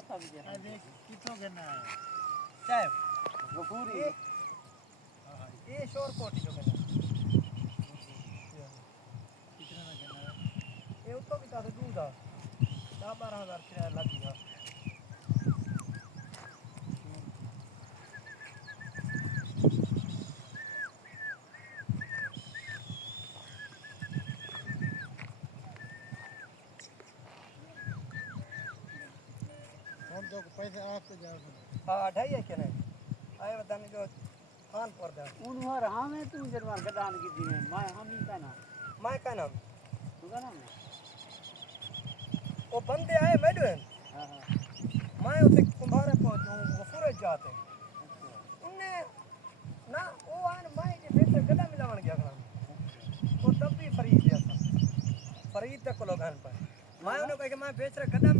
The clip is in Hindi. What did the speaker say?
होता भी है अरे कितो करना है साहब गफूरी ये शोर कोटी जो कहना कितना ना करना है ये उत्तो भी तासे दूध आ 10-12 हज़ार किराया लगेगा हम तो पैसे आते जाओ हाँ 2.5 है क्या नहीं आए बताने जो खान पर दा उनवर हमें तू जरवान गदान की दी है मैं हम ही का ना मैं का नाम तू का नाम है वो बंदे आए मैडम हां हां मैं उसे कुंभारे को जो गफूरे जाते अच्छा उनने ना वो आन मैं जे बेटे गला मिलावन गया खड़ा वो तब भी फरीद दिया था फरीद तक लोग पर मैं उन्हें कहा कि मैं बेच रहा गदा